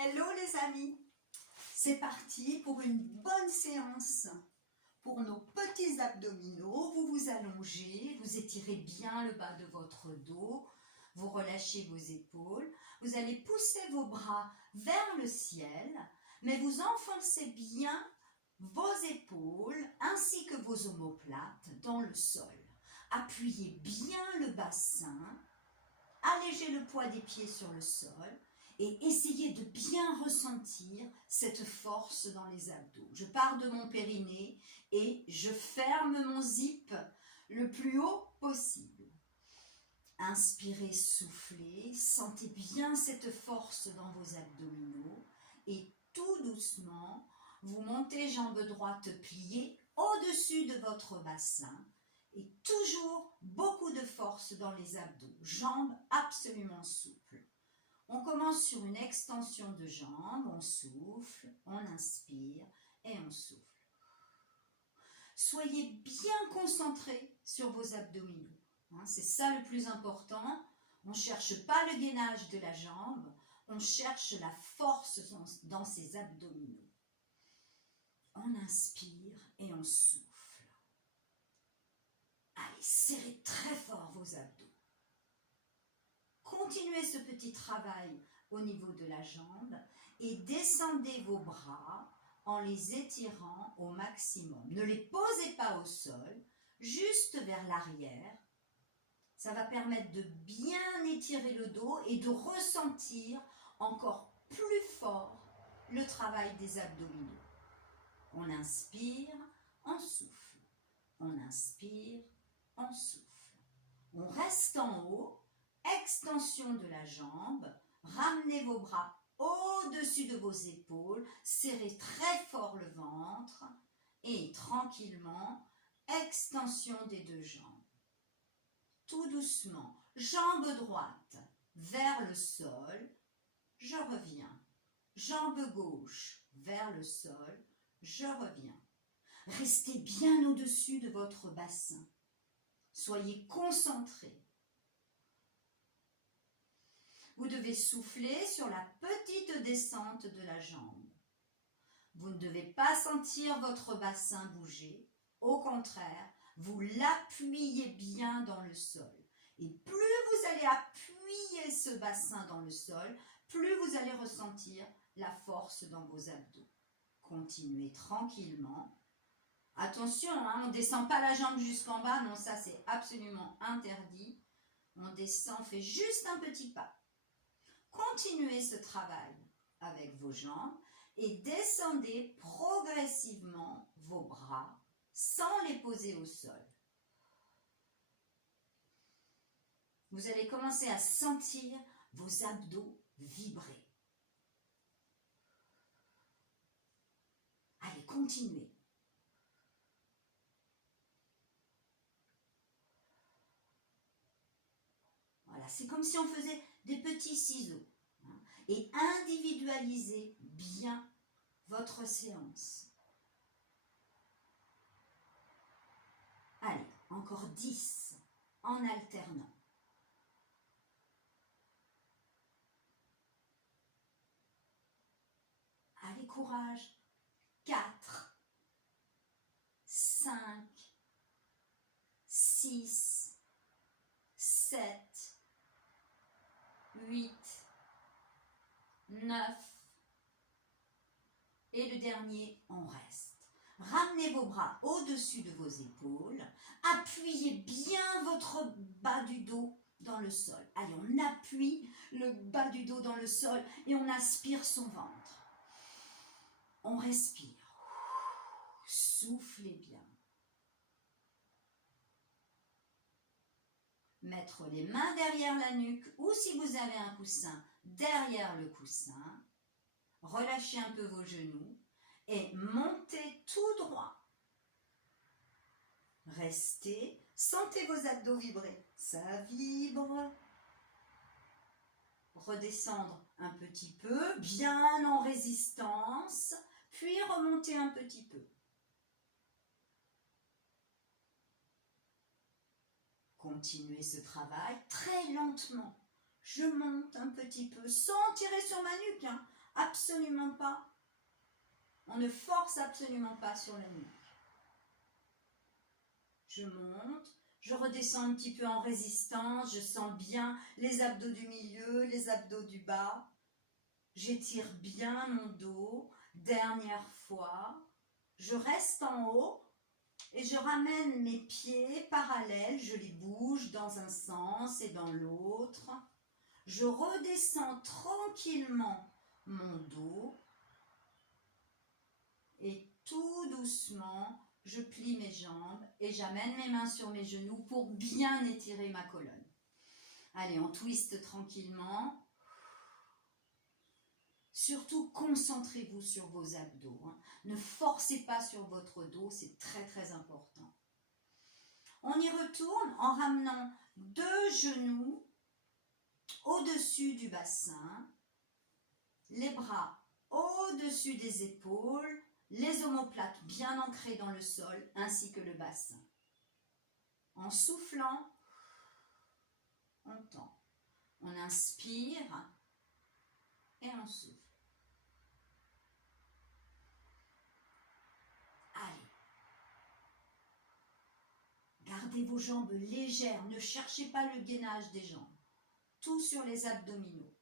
Hello les amis, c'est parti pour une bonne séance. Pour nos petits abdominaux, vous vous allongez, vous étirez bien le bas de votre dos, vous relâchez vos épaules, vous allez pousser vos bras vers le ciel, mais vous enfoncez bien vos épaules ainsi que vos omoplates dans le sol. Appuyez bien le bassin, allégez le poids des pieds sur le sol et essayez de bien ressentir cette force dans les abdos. Je pars de mon périnée et je ferme mon zip le plus haut possible. Inspirez, soufflez, sentez bien cette force dans vos abdominaux et tout doucement, vous montez jambes droites pliées au-dessus de votre bassin et toujours beaucoup de force dans les abdos, jambes absolument souples. On commence sur une extension de jambes, on souffle, on inspire et on souffle. Soyez bien concentrés sur vos abdominaux. C'est ça le plus important. On ne cherche pas le gainage de la jambe, on cherche la force dans ses abdominaux. On inspire et on souffle. Allez, serrez très fort vos abdos. Continuez ce petit travail au niveau de la jambe et descendez vos bras en les étirant au maximum. Ne les posez pas au sol, juste vers l'arrière. Ça va permettre de bien étirer le dos et de ressentir encore plus fort le travail des abdominaux. On inspire, on souffle. On inspire, on souffle. On reste en haut. Extension de la jambe, ramenez vos bras au-dessus de vos épaules, serrez très fort le ventre et tranquillement, extension des deux jambes. Tout doucement, jambe droite vers le sol, je reviens. Jambe gauche vers le sol, je reviens. Restez bien au-dessus de votre bassin. Soyez concentrés. Vous devez souffler sur la petite descente de la jambe. Vous ne devez pas sentir votre bassin bouger. Au contraire, vous l'appuyez bien dans le sol. Et plus vous allez appuyer ce bassin dans le sol, plus vous allez ressentir la force dans vos abdos. Continuez tranquillement. Attention, on ne descend pas la jambe jusqu'en bas. Non, ça c'est absolument interdit. On descend, fait juste un petit pas. Continuez ce travail avec vos jambes et descendez progressivement vos bras sans les poser au sol. Vous allez commencer à sentir vos abdos vibrer. Allez, continuez. Voilà, c'est comme si on faisait des petits ciseaux. Et individualisez bien votre séance. Allez, encore 10 en alternant. Allez, courage. 4, 5, 6, 7, 8, 9 et le dernier, on reste. Ramenez vos bras au-dessus de vos épaules, appuyez bien votre bas du dos dans le sol. Allez, on appuie le bas du dos dans le sol et on aspire son ventre. On respire. Soufflez bien. Mettre les mains derrière la nuque ou si vous avez un coussin, derrière le coussin. Relâchez un peu vos genoux et montez tout droit. Restez, sentez vos abdos vibrer. Ça vibre. Redescendre un petit peu, bien en résistance, puis remonter un petit peu. Continuez ce travail très lentement. Je monte un petit peu sans tirer sur ma nuque. Absolument pas. On ne force absolument pas sur la nuque. Je monte, je redescends un petit peu en résistance, je sens bien les abdos du milieu, les abdos du bas. J'étire bien mon dos. Dernière fois, je reste en haut et je ramène mes pieds parallèles, je les bouge dans un sens et dans l'autre. Je redescends tranquillement mon dos et tout doucement, je plie mes jambes et j'amène mes mains sur mes genoux pour bien étirer ma colonne. Allez, on twiste tranquillement. Surtout, concentrez-vous sur vos abdos. Ne forcez pas sur votre dos, c'est très très important. On y retourne en ramenant 2 genoux au-dessus du bassin, les bras au-dessus des épaules, les omoplates bien ancrées dans le sol ainsi que le bassin. En soufflant, on tend. On inspire et on souffle. Allez. Gardez vos jambes légères, ne cherchez pas le gainage des jambes. Tout sur les abdominaux.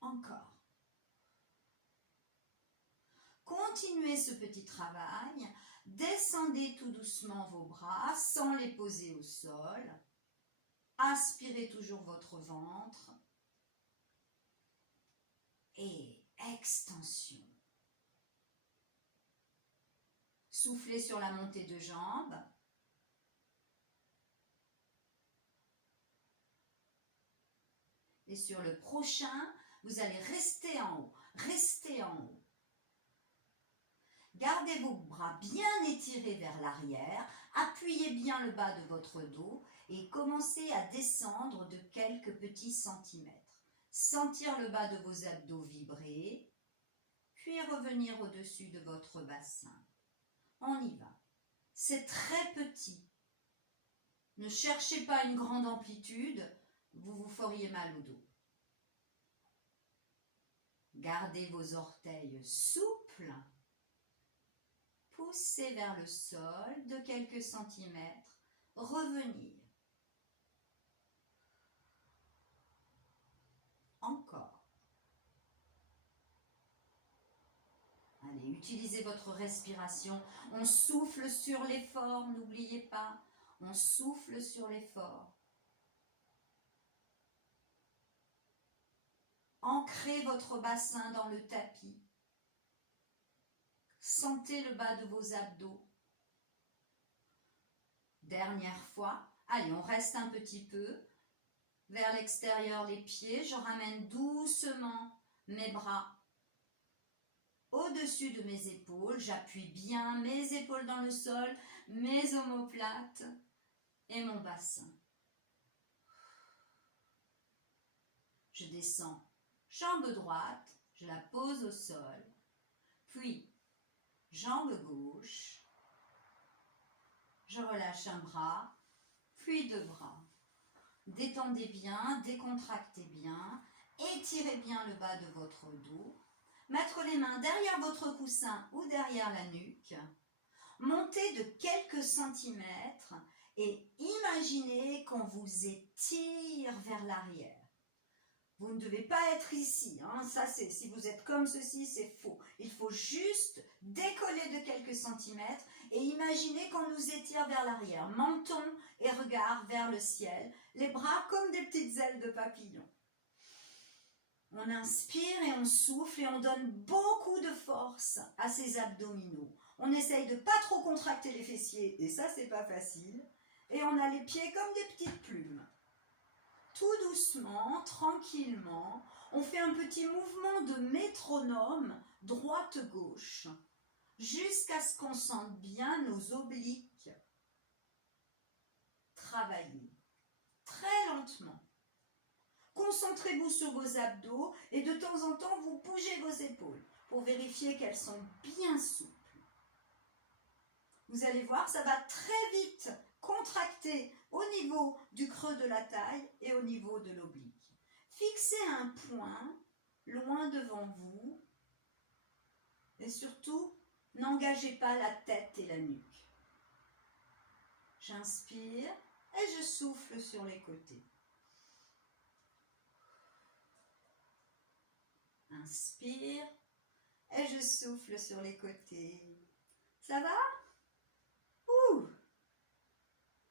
Encore. Continuez ce petit travail. Descendez tout doucement vos bras sans les poser au sol. Aspirez toujours votre ventre. Et extension. Soufflez sur la montée de jambes. Et sur le prochain, vous allez rester en haut. Restez en haut. Gardez vos bras bien étirés vers l'arrière. Appuyez bien le bas de votre dos et commencez à descendre de quelques petits centimètres. Sentir le bas de vos abdos vibrer, puis revenir au-dessus de votre bassin. On y va. C'est très petit. Ne cherchez pas une grande amplitude, vous vous feriez mal au dos. Gardez vos orteils souples. Poussez vers le sol de quelques centimètres. Revenir. Encore. Allez, utilisez votre respiration. On souffle sur l'effort, n'oubliez pas. On souffle sur l'effort. Ancrez votre bassin dans le tapis. Sentez le bas de vos abdos. Dernière fois. Allez, on reste un petit peu. Vers l'extérieur les pieds. Je ramène doucement mes bras au-dessus de mes épaules. J'appuie bien mes épaules dans le sol, mes omoplates et mon bassin. Je descends. Jambe droite, je la pose au sol, puis jambe gauche, je relâche un bras, puis 2 bras. Détendez bien, décontractez bien, étirez bien le bas de votre dos, mettre les mains derrière votre coussin ou derrière la nuque, montez de quelques centimètres et imaginez qu'on vous étire vers l'arrière. Vous ne devez pas être ici, ça c'est, si vous êtes comme ceci, c'est faux. Il faut juste décoller de quelques centimètres et imaginer qu'on nous étire vers l'arrière. Menton et regard vers le ciel, les bras comme des petites ailes de papillon. On inspire et on souffle et on donne beaucoup de force à ces abdominaux. On essaye de pas trop contracter les fessiers et ça c'est pas facile. Et on a les pieds comme des petites plumes. Tout doucement, tranquillement, on fait un petit mouvement de métronome droite-gauche jusqu'à ce qu'on sente bien nos obliques travailler très lentement. Concentrez-vous sur vos abdos et de temps en temps, vous bougez vos épaules pour vérifier qu'elles sont bien souples. Vous allez voir, ça va très vite contracter au niveau du creux de la taille et au niveau de l'oblique. Fixez un point loin devant vous. Et surtout, n'engagez pas la tête et la nuque. J'inspire et je souffle sur les côtés. Inspire et je souffle sur les côtés. Ça va? Ouh!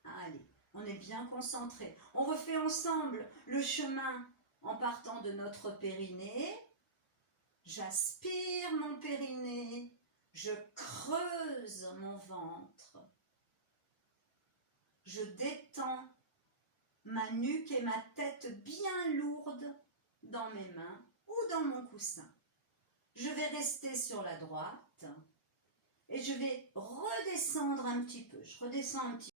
Allez, on est bien concentré. On refait ensemble le chemin en partant de notre périnée. J'aspire mon périnée. Je creuse mon ventre. Je détends ma nuque et ma tête bien lourde dans mes mains ou dans mon coussin. Je vais rester sur la droite et je vais redescendre un petit peu. Je redescends un petit peu.